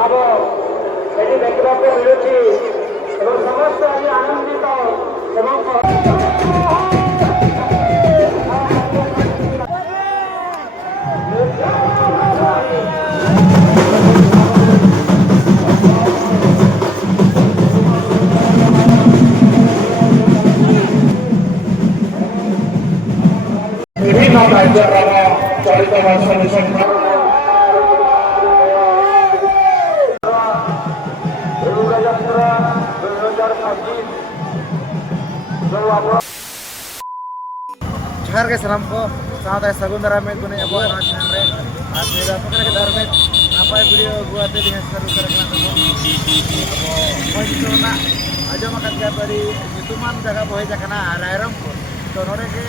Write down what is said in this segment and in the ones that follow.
भाव से देखा मिलूँ समस्त आज आनंदित विभिन्न राज्य चलित वर्ष जोहार के सामान को साथ सगुन दारा में गुने अब आज में आज मेरा पकड़ के दार में नापाय वीडियो गुआते लिए सर उतर करना आजम का बड़ी नितुमान जगह बोहे जकना रायरमपुर तो नोरे के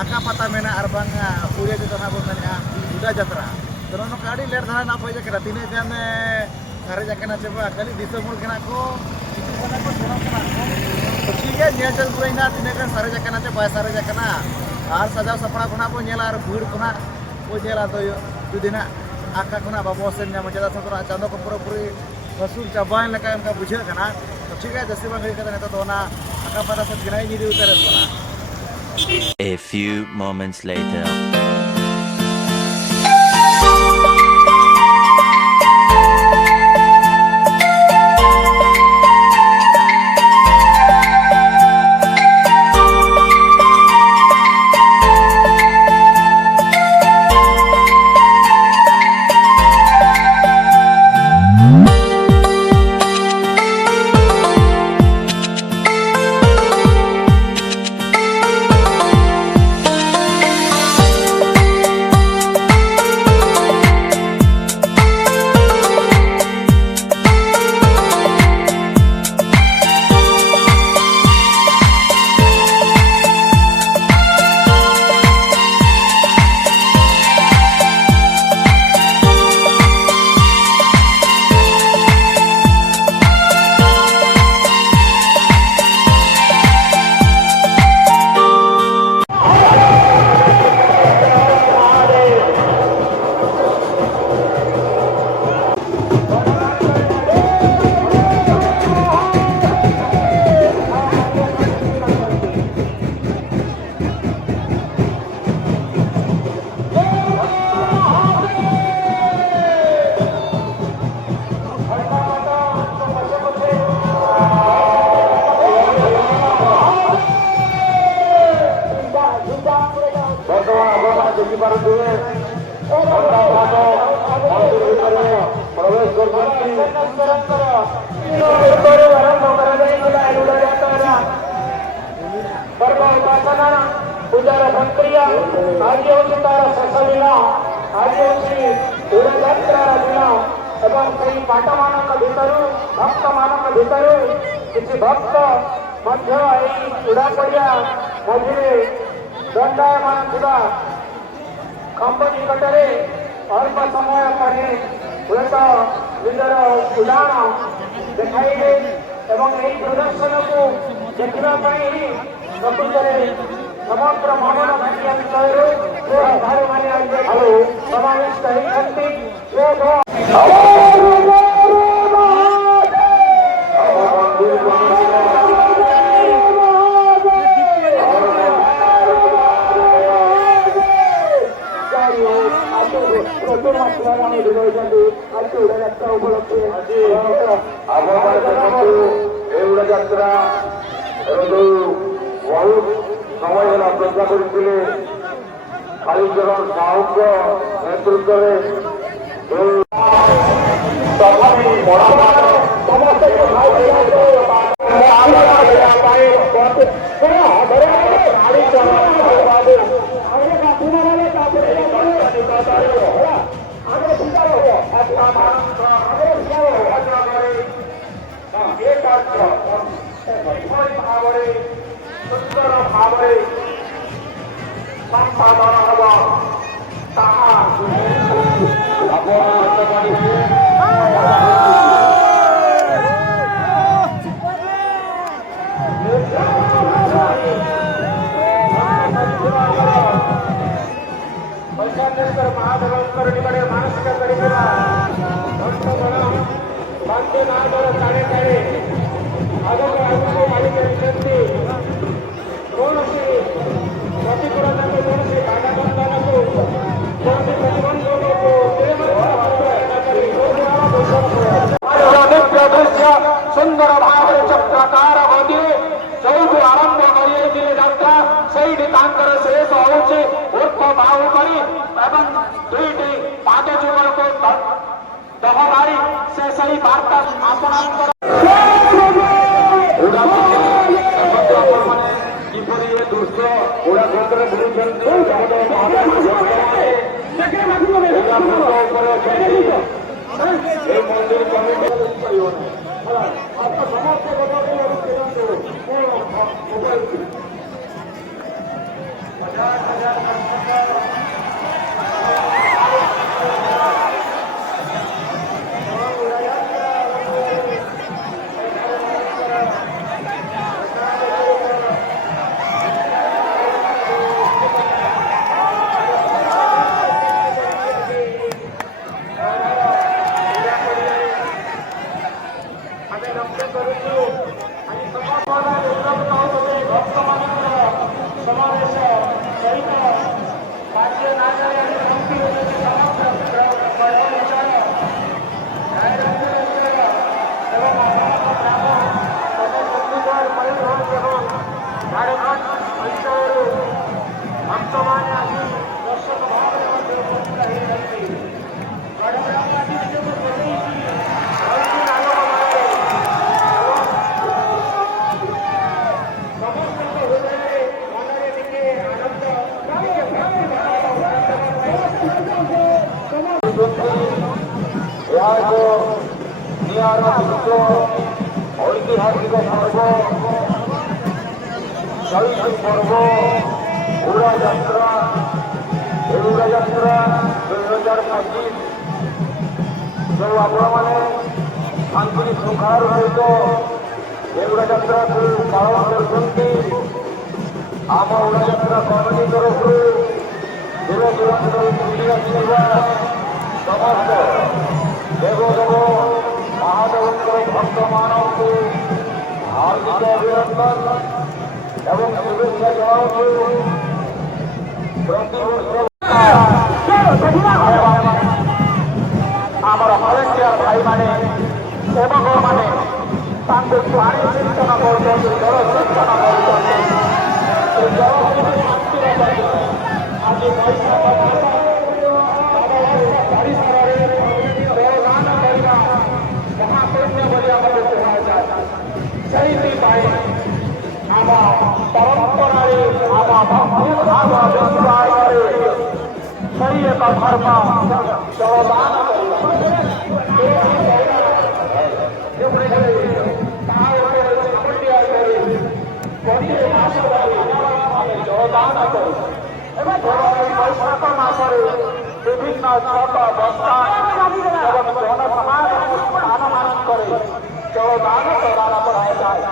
आका पता मेना अरबांग पूरे जो तना बो मेना उदा जत्रा तो नो गाड़ी लेट धारा ना बोहे जकरा तिने जान सारे जकना चबा खाली दिसमुर कना को कितु कना को सुना कना तो ठीक है ये चल पुरैना तिने का सारे जकना चे बाय सारे जकना आर सजाव सपना खुना को नेला आर भीड़ खुना को नेला तो जुदिना आका खुना बाबो से न्याम जदा सतरा चांदो को पूरी वसूल चाबाइन लका उनका बुझे कना तो ठीक है जैसे बात करें तो ना आका पता से गिनाई नहीं उतरे कना। A few moments later. पूजार प्रक्रिया आज हूँ तार शेष दिन आज हूँ दूरयात्रा दिन एवं से पाठ मान भर भक्त मान भर किसी भक्त उड़ा पड़िया मझे दंडायमान था खंब निकटरे अल्प समय हुए तो निजर उदाण देखाइले यही प्रदर्शन को देखापी प्रकृत समग्र मानव घाटी अंचल समाविष्ट उड़ायात्रा बहुत समय अपेक्षा करते कालीचरण साहू नेतृत्व सुंदर भाव संपादन हम महादेवेश्वर निकटे मानसिक ନାଦର ତାଳେ ତାଳେ ଆଗକୁ ଆଗକୁ ମାଡ଼ି ଚାଲିଛନ୍ତି। କୌଣସି ପ୍ରତିକୂଳତାକୁ କୌଣସି ବାଧା ବନ୍ଧନକୁ କୌଣସି ପ୍ରତିବନ୍ଧକକୁ ନିତ୍ୟ ଦୃଶ୍ୟ ସୁନ୍ଦର ଭାବରେ ଚକ୍ରାକାର ଗତି ଯୋଉଠୁ ଆରମ୍ଭ କରିଯାଇଥିଲେ ଯାତ୍ରା ସେଇଠି ତାଙ୍କର ଶେଷ ହଉଛି ଉର୍ଦ୍ଧ ବାହୁ କରି ଏବଂ ଦୁଇଟି ପାଦ ଯୁଗଳକୁ ଦହରାଇ ସେ ସେହି ବାର୍ତ୍ତା ଆପଣଙ୍କର କିପରି ଏ ଦୃଶ୍ୟ ଓଡା କ୍ଷେତ୍ରରେ ବୁଲୁଛନ୍ତି ଏ ମନ୍ଦିର କମିଟି ସମସ୍ତ ସମାବେଶ ସହିତ ରାଜ୍ୟ ନାଗରିକ ଏବଂ ଆପଣଙ୍କ ଗ୍ରାମ ଛତିଶଗଡ଼ ମୟୂରଭଞ୍ଜ ଏବଂ ଝାଡ଼ଖଣ୍ଡ ଅଞ୍ଚଳରୁ ଭକ୍ତମାନେ ଆସି ଦର୍ଶକ ଭାବରେ ମଧ୍ୟ ଉପସ୍ଥିତ ହୋଇଛନ୍ତି। ଗଡ଼ଗ୍ରାମ ଆଜି ନିଜକୁ ବନେଇଛି ଆଲୋକମାନରେ ସମସ୍ତଙ୍କ ହୃଦୟରେ ମନରେ ଟିକେ ଆନନ୍ଦ ଟିକେ ଏହା ଏକ ନିଆରା ଦୃଶ୍ୟ ଐତିହାସିକ ପର୍ବ ଚୈତ୍ର ପର୍ବ ଉଡ଼ାଯାତ୍ରା ଏହି ଉଡ଼ାଯାତ୍ରା 2025 ଯେଉଁ ଆପଣମାନେ ଶାନ୍ତି ଶୃଙ୍ଖଳାର ସହିତ ଏ ଉଡ଼ାଯାତ୍ରାକୁ ପାଳନ କରୁଛନ୍ତି। ଆମ ଉଡ଼ାଯାତ୍ରା କମିଟି ତରଫରୁ ଦୂର ଦୂରାନ୍ତରୁ ବୁଲି ଆସିଥିବା ସମସ୍ତ ଦେବଦେବ ମହାଦେବଙ୍କର ଭକ୍ତମାନଙ୍କୁ ହାର୍ଦ୍ଦିକ ଅଭିନନ୍ଦନ ଏବଂ ଶୁଭେଚ୍ଛା ଜଣାଉଛୁ। ପ୍ରତିବର୍ଷ ଆମର ଭଲେଣ୍ଟିୟର ଭାଇମାନେ ସେବକମାନେ ତାଙ୍କୁ ପାଣି ସିଞ୍ଚନ କରୁଛନ୍ତି, ଜଳ ସିଞ୍ଚନ କରୁଛନ୍ତି। ସେ ଜଳ ଆଜି ବୈଶାଖ ମାସ ପରିସରରେ ଜଳଦାନ କରିବା ମହାପୁଣ୍ୟ ବୋଲି ଆମକୁ କୁହାଯାଏ। ସେଇଥିପାଇଁ ଆମ ପରମ୍ପରାରେ ଆମ ଭକ୍ତି ଭାବ ବିଶ୍ୱାସରେ ସେଇ ଏକ ଧର୍ମ ଜଳଦାନ ଜଳଦାନ କରୁ ଏବଂ ବୈଶାଖ ମାସରେ ବିଭିନ୍ନ ଛକ ବସ୍ତା ଏବଂ ଜନସମାଗମ ସ୍ଥାନମାନଙ୍କରେ ଜଳଦାନ ପ୍ରଦାନ କରାଯାଏ।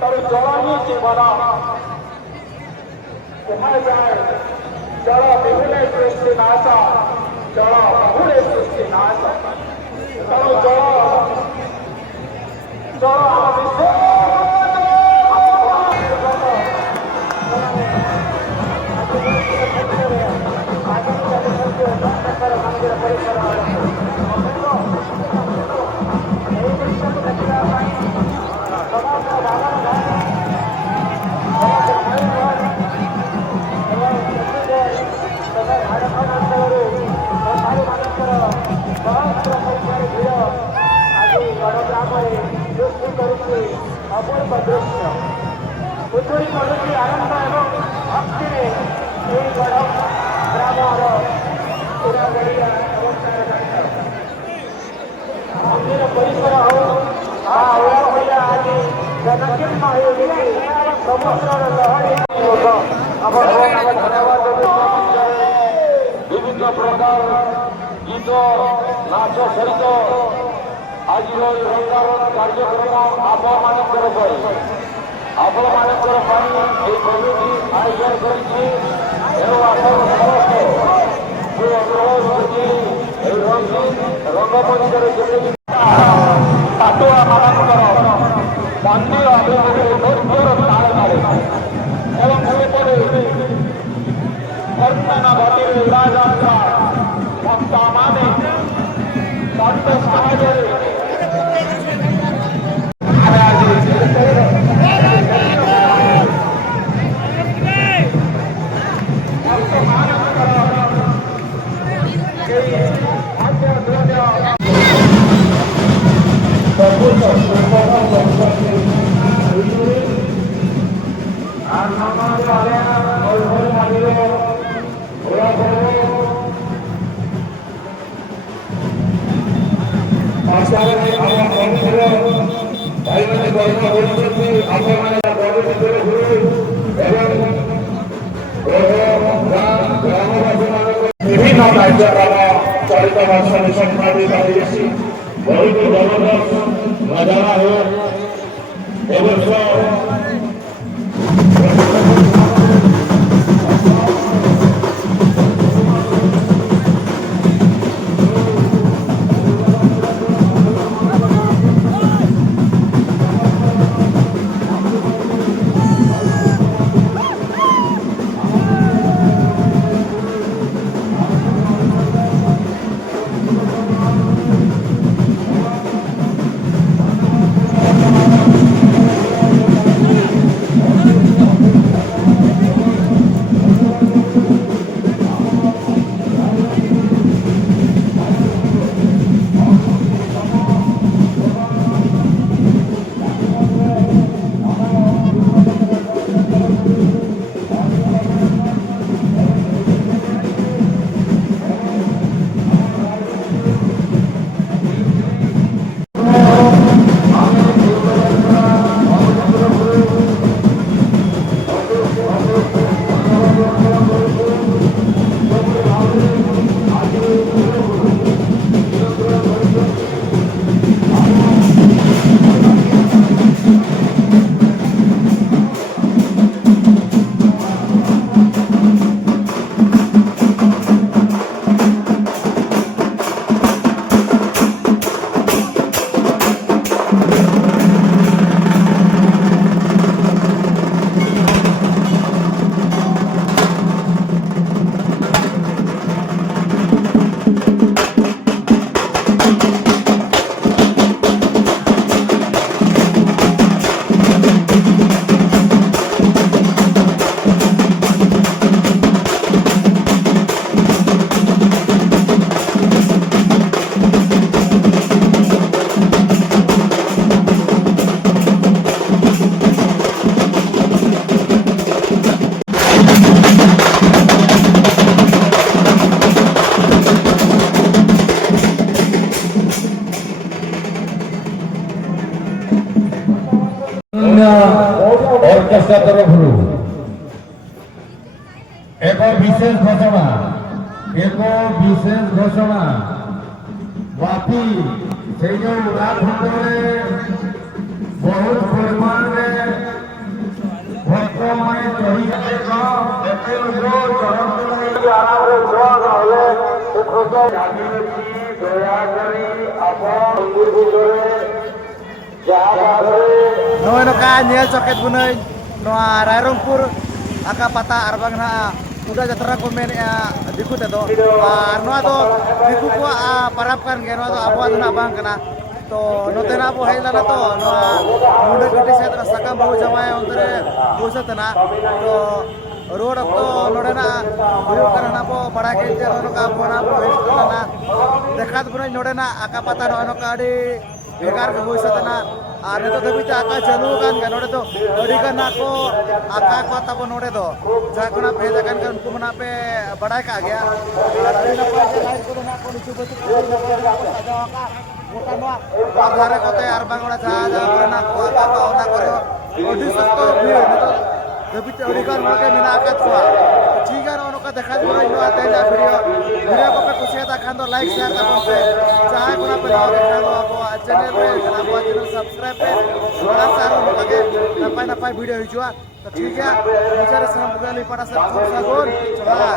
ତେଣୁ ଜଳ ହିଁ ଜୀବନ କୁହାଯାଏ। ଜଳ ବିହୁନେ ସୃଷ୍ଟି ନାଶ, ଜଳ ବହୁଳେ ସୃଷ୍ଟି ନାଶ। ତେଣୁ ଜଳ ଆମ ବିଶ୍ୱ ମନ୍ଦିର ପରିସର ଏହି ଦୃଶ୍ୟକୁ ଦେଖିବା ପାଇଁ ସମସ୍ତ ବାବନ ତଥା ଝାଡ଼ଖଣ୍ଡ ଅଞ୍ଚଳରୁ ବେପାରୀମାନଙ୍କର ସହସ୍ର ସଂଖ୍ୟାରେ ଭିଡ଼ ଆଜି ଗଡ଼ଗ୍ରାମରେ ସୃଷ୍ଟି କରୁଛି ଅପୂର୍ବ ଦୃଶ୍ୟ। ଉଛୁଳି ପଡ଼ୁଛି ଆନନ୍ଦ ଏବଂ ଭକ୍ତିରେ ଏହି ଗଡ଼ଗ୍ରାମର ପୁରା ବଢ଼ିଆ ଅବସ୍ଥାରେ ମନ୍ଦିର ପରିସର ହଉ ବା ଓଡ଼ା ଭଳିଆ ଆଜି ଜନକୀର୍ଣ୍ଣ ହେଉଛି। ସମୁଦ୍ରର ଲହଡ଼ି ବିଭିନ୍ନ ପ୍ରକାର ଗୀତ ନାଚ ସହିତ ଆଜିର ରଙ୍ଗାରଙ୍ଗ କାର୍ଯ୍ୟକ୍ରମ ଆପଣମାନଙ୍କର ପାଇଁ ଏହି କମିଟି ଆୟୋଜନ କରିଛି। ତେଣୁ ଆପଣ ସମସ୍ତେ ମୁଁ ଅନୁରୋଧ କରୁଛି ଏହି ରଙ୍ଗମଞ୍ଚରେ ଯେମିତି मंदिर वर्तमान घटी उड़ाजात्रा भक्त माने विभिन्न राज्यर चलित वर्ष संक्रांति बहुत जबरदस्त नजारा है। ऑर्केस्ट्रा तरफ एक विशेष घोषणा बाकी से जो बहुत परिमाण में भक्त मैंने Noy no ka nyel coket bunay no Rairongpur aka pata arbang na udah jatra ko men dikut eto no to diku ko parapkan ge no to abwa na bang kana to no tena bo haila na to no munde gati se tra sakam bo jamay ondre bosatna to road to nodena buyo karana bo bada ke no ka bona bo hestana dekat bunay nodena aka pata no ka adi begar ke bosatna আর তো দেবিতে আকা চালু কান নড়ে তো আড়ি কান নাকো আকা কথা বো নড়ে তো যাকনা পেজা কান কান উनको मना पे बड़ा का गया और अड़ी ना पाए लाइट को ना को नीचे बच साजा का मोटा नो आधारे कोते आर बांगड़ा जा ना को आका का ना करो अड़ी सस्तो भी तो देबिते अड़ी कान मके मेना आका छुआ ठीक है उनको देखा जो नो आते ना वीडियो को पे कुछ खान दो लाइक शेयर कर पे चाहे कोना पे देखा दो आपो चैनल पे आपो चैनल सब्सक्राइब पे बड़ा सारो लगे नपाय नपाय वीडियो हिजुआ तो ठीक है बिचारे सामने पड़ा सब सागोन चला